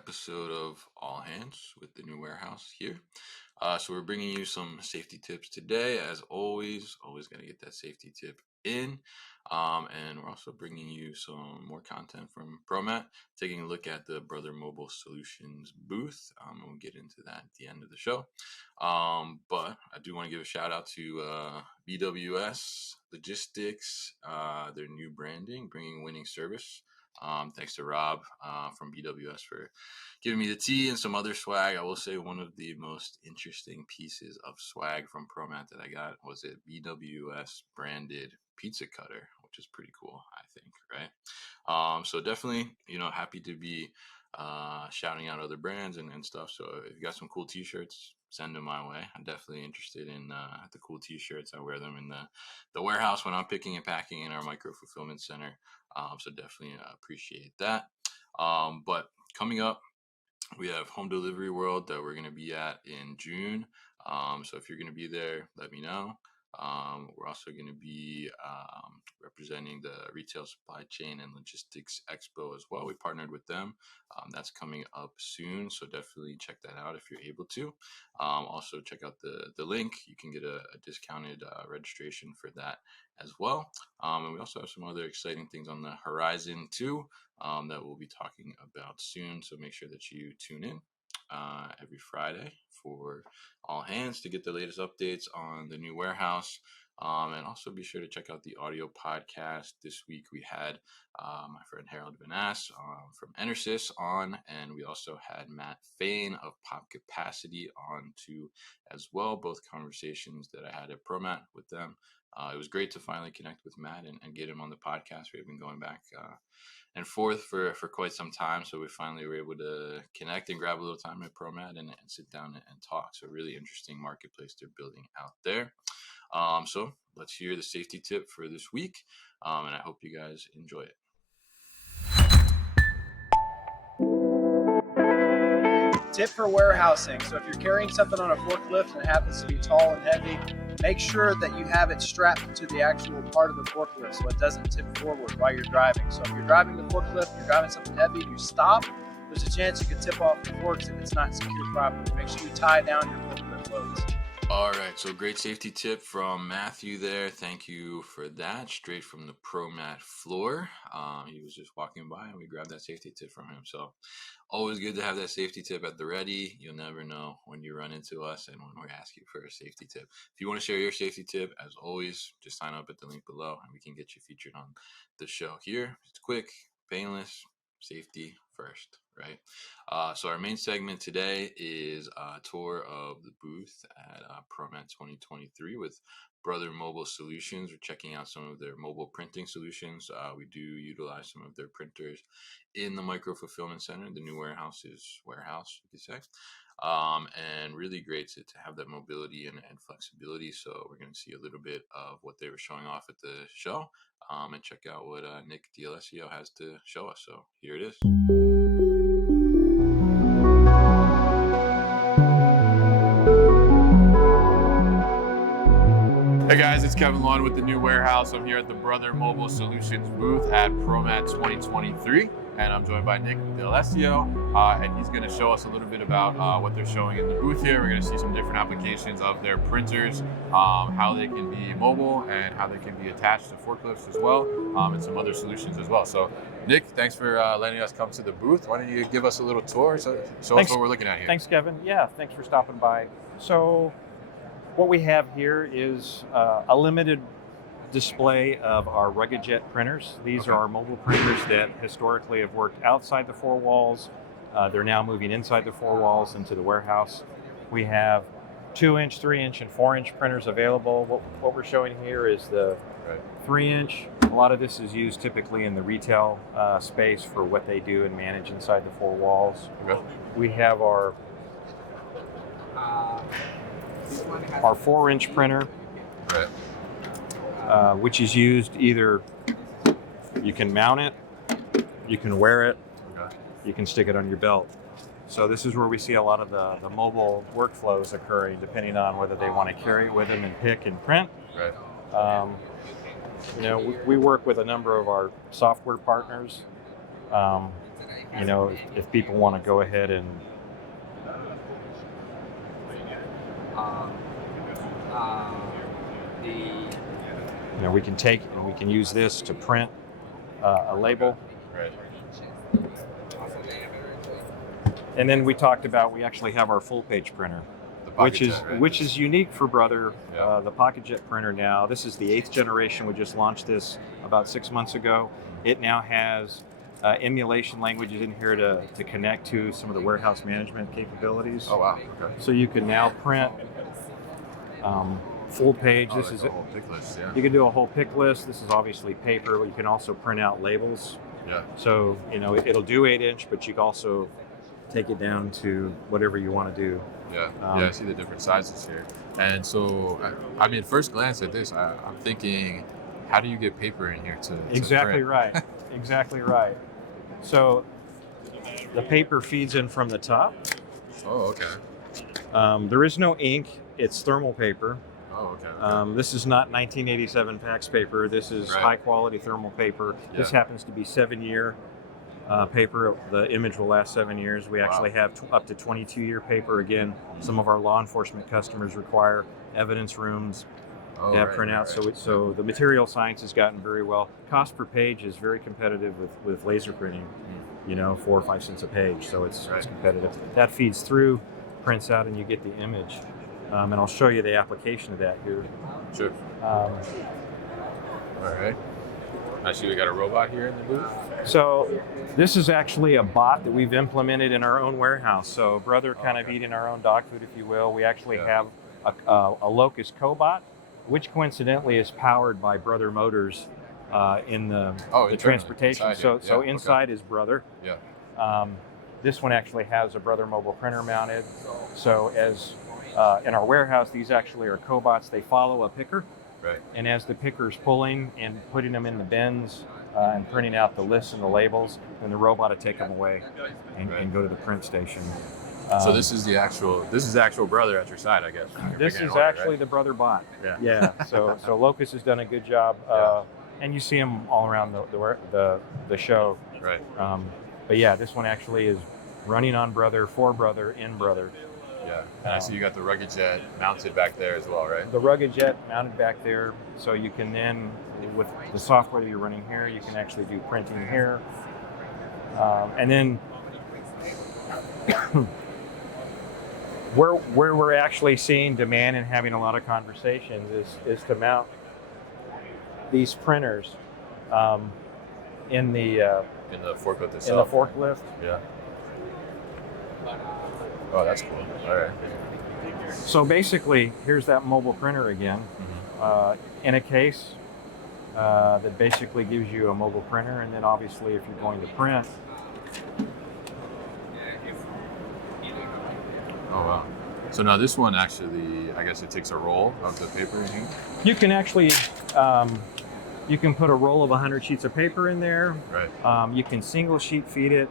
episode of All Hands with the new warehouse here. So we're bringing you some safety tips today. As always got to get that safety tip in. And we're also bringing you some more content from ProMat, taking a look at the Brother Mobile Solutions booth. And we'll get into that at the end of the show. But I do want to give a shout out to BWS Logistics, their new branding, bringing winning service. Thanks to Rob from BWS for giving me the tee and some other swag. I will say one of the most interesting pieces of swag from ProMat that I got was a BWS branded pizza cutter, which is pretty cool, I think, right? So definitely, happy to be shouting out other brands and stuff. So if you got some cool t-shirts, send them my way. I'm definitely interested in the cool t-shirts. I wear them in the warehouse when I'm picking and packing in our micro fulfillment center. So definitely appreciate that. But coming up, we have Home Delivery World that we're going to be at in June. So if you're going to be there, let me know. We're also going to be representing the Retail Supply Chain and Logistics Expo as well. We partnered with them. That's coming up soon, so definitely check that out if you're able to. Also, check out the link. You can get a discounted registration for that as well. And we also have some other exciting things on the horizon too that we'll be talking about soon, so make sure that you tune in every Friday for All Hands to get the latest updates on the new warehouse. And also be sure to check out the audio podcast. This week we had my friend Harold Van Ass from Enersys on, and we also had Matt Fain of Pop Capacity on too as well. Both conversations that I had at ProMat with them. It was great to finally connect with Matt and get him on the podcast. We've been going back and forth for quite some time, so we finally were able to connect and grab a little time at ProMat and sit down and talk. So really interesting marketplace they're building out there. So let's hear the safety tip for this week, and I hope you guys enjoy it. Tip for warehousing. So if you're carrying something on a forklift and it happens to be tall and heavy, make sure that you have it strapped to the actual part of the forklift so it doesn't tip forward while you're driving. So if you're driving the forklift, you're driving something heavy, you stop, there's a chance you could tip off the forks if it's not secured properly. Make sure you tie down your forklift loads. All right, so great safety tip from Matthew there. Thank you for that. Straight from the ProMat floor. He was just walking by and we grabbed that safety tip from him. So always good to have that safety tip at the ready. You'll never know when you run into us and when we ask you for a safety tip. If you want to share your safety tip, as always, just sign up at the link below and we can get you featured on the show here. It's quick, painless, safety first, right? So our main segment today is a tour of the booth at ProMat 2023 with Brother Mobile Solutions. We're checking out some of their mobile printing solutions. We do utilize some of their printers in the micro fulfillment center. The new warehouse, you could say. And really great to have that mobility and flexibility. So we're going to see a little bit of what they were showing off at the show and check out what Nick D'Alessio has to show us. So here it is. Hey guys, it's Kevin Lund with the new warehouse. I'm here at the Brother Mobile Solutions booth at ProMat 2023, and I'm joined by Nick D'Alessio, and he's going to show us a little bit about what they're showing in the booth here. We're going to see some different applications of their printers, how they can be mobile and how they can be attached to forklifts as well, and some other solutions as well. So, Nick, thanks for letting us come to the booth. Why don't you give us a little tour, show us what we're looking at here. Thanks, Kevin. Yeah, thanks for stopping by. So, what we have here is a limited display of our Rugged Jet printers. These are our mobile printers that historically have worked outside the four walls. They're now moving inside the four walls into the warehouse. We have 2-inch, 3-inch, and 4-inch printers available. What we're showing here is the 3-inch. A lot of this is used typically in the retail space for what they do and manage inside the four walls. Okay. We have our 4-inch printer, which is used either, you can mount it, you can wear it, you can stick it on your belt. So this is where we see a lot of the mobile workflows occurring, depending on whether they want to carry it with them and pick and print. We work with a number of our software partners you know, if people want to go ahead and you know, we can take and we can use this to print a label. Right. And then we talked about we actually have our full page printer, The which is PocketJet, right? which is unique for Brother. Yeah. The PocketJet printer now. This is the 8th generation. We just launched this about 6 months ago. It now has emulation languages in here to connect to some of the warehouse management capabilities. Oh wow. Okay. So you can now print full page. This like is a it. whole pick list, yeah. You can do a whole pick list. This is obviously paper, but you can also print out labels. Yeah. So, you know, it'll do 8-inch, but you can also take it down to whatever you want to do. Yeah. Yeah, I see the different sizes here. And so, I mean, first glance at this, I'm thinking, how do you get paper in here to Exactly print? right. Exactly right. So the paper feeds in from the top. Oh, okay. There is no ink. It's thermal paper. Oh, okay. This is not 1987 fax paper. This is Right. high quality thermal paper. This Yeah. happens to be 7-year paper. The image will last 7 years. We actually have up to 22-year paper. Again, some of our law enforcement customers require evidence rooms Oh, to have right, printouts. right. So the material science has gotten very well. Cost per page is very competitive with laser printing. You know, 4 or 5 cents a page. So it's Right. competitive. That feeds through, prints out, and you get the image. And I'll show you the application of that here. Sure. Um, All right. I see we got a robot here in the booth. So this is actually a bot that we've implemented in our own warehouse. So Brother kind of eating our own dog food, if you will. We actually Yeah. have a Locust Cobot, which coincidentally is powered by Brother Motors in the Internally, transportation. inside So here. Yeah, okay. inside is Brother. Yeah. This one actually has a Brother mobile printer mounted. So as in our warehouse, these actually are cobots. They follow a picker. Right. And as the picker's pulling and putting them in the bins and printing out the lists and the labels, then the robot will take them away and go to the print station. So this is actual Brother at your side, I guess. This is actually the Brother bot. Yeah. Yeah. So Locust has done a good job, and you see them all around the show. Right. But yeah, this one actually is running on Brother, for Brother, in Brother. Yeah. And I see you got the Rugged Jet mounted back there as well, right? The Rugged Jet mounted back there, so you can then, with the software that you're running here, you can actually do printing here. And then where we're actually seeing demand and having a lot of conversations is to mount these printers in the forklift in the itself. forklift. Yeah. Oh, that's cool. All right. So basically, here's that mobile printer again, in a case that basically gives you a mobile printer, and then obviously if you're going to print. Oh wow. So now this one actually, I guess it takes a roll of the paper and ink. You can actually, you can put a roll of 100 sheets of paper in there. Right. You can single sheet feed it.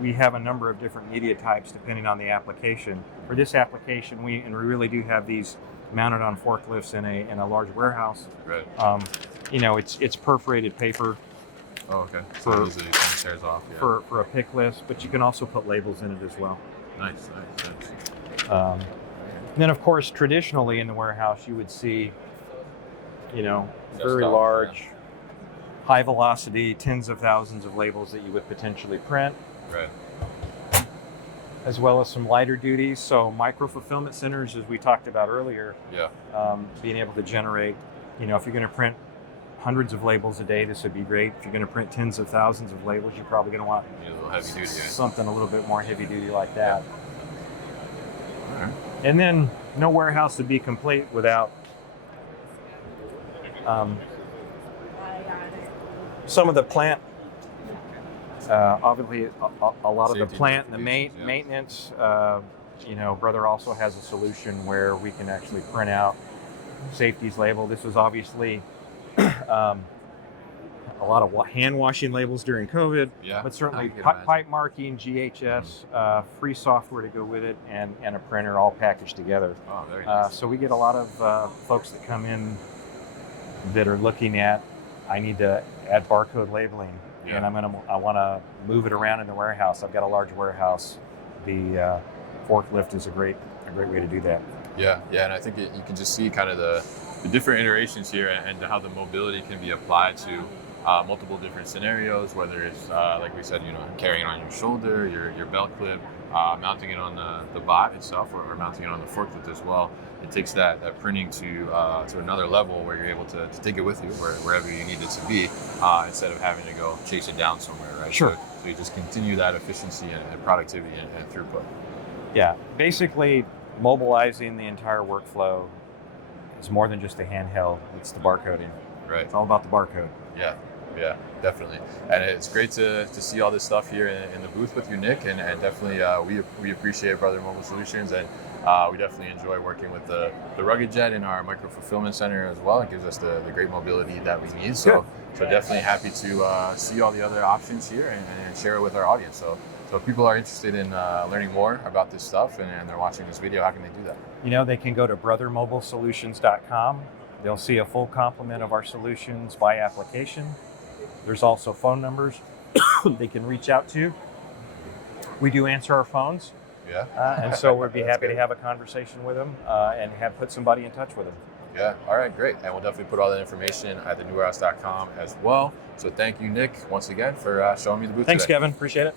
We have a number of different media types depending on the application. For this application, we really do have these mounted on forklifts in a large warehouse. Right. You know, it's perforated paper Oh, okay. So it kind of tears off. Yeah. for a pick list, but you can also put labels in it as well. Nice. And then, of course, traditionally in the warehouse, you would see, you know, very Desktop, large, high velocity, tens of thousands of labels that you would potentially print, Right. as well as some lighter duties. So micro fulfillment centers, as we talked about earlier, Yeah. being able to generate, you know, if you're going to print hundreds of labels a day, this would be great. If you're going to print tens of thousands of labels, you're probably going to want A little heavy duty. Yeah. something a little bit more heavy duty like that. All right. And then no warehouse would be complete without some of the plant. Obviously, a lot of the Safety plant and the notifications, yeah. maintenance. You know, Brother also has a solution where we can actually print out safety's label. This was obviously a lot of hand washing labels during COVID, Yeah. but certainly I can imagine. pipe marking, GHS, free software to go with it, and a printer all packaged together. Oh, very nice. So we get a lot of folks that come in that are looking at, I need to add barcode labeling. and I want to move it around in the warehouse. I've got a large warehouse. The forklift is a great way to do that. Yeah, and I think you can just see kind of the different iterations here and how the mobility can be applied to multiple different scenarios, whether it's like we said, carrying it on your shoulder, your belt clip, mounting it on the bot itself, or mounting it on the forklift as well. It takes that printing to another level where you're able to take it with you wherever you need it to be, instead of having to go chase it down somewhere, right? Sure. So you just continue that efficiency and productivity and throughput. Yeah, basically mobilizing the entire workflow is more than just a handheld. It's the barcoding. Right. It's all about the barcode. Yeah, definitely. And it's great to see all this stuff here in the booth with you, Nick, and definitely we appreciate Brother Mobile Solutions, and we definitely enjoy working with the Rugged Jet in our micro fulfillment center as well. It gives us the great mobility that we need. So definitely happy to see all the other options here and share it with our audience. So if people are interested in learning more about this stuff and they're watching this video, how can they do that? They can go to brothermobilesolutions.com. They'll see a full complement of our solutions by application. There's also phone numbers they can reach out to. We do answer our phones. Yeah. And so we'd be happy to have a conversation with them and put somebody in touch with them. Yeah. All right, great. And we'll definitely put all that information at thenewwarehouse.com as well. So thank you, Nick, once again for showing me the booth Thanks, today. Kevin. Appreciate it.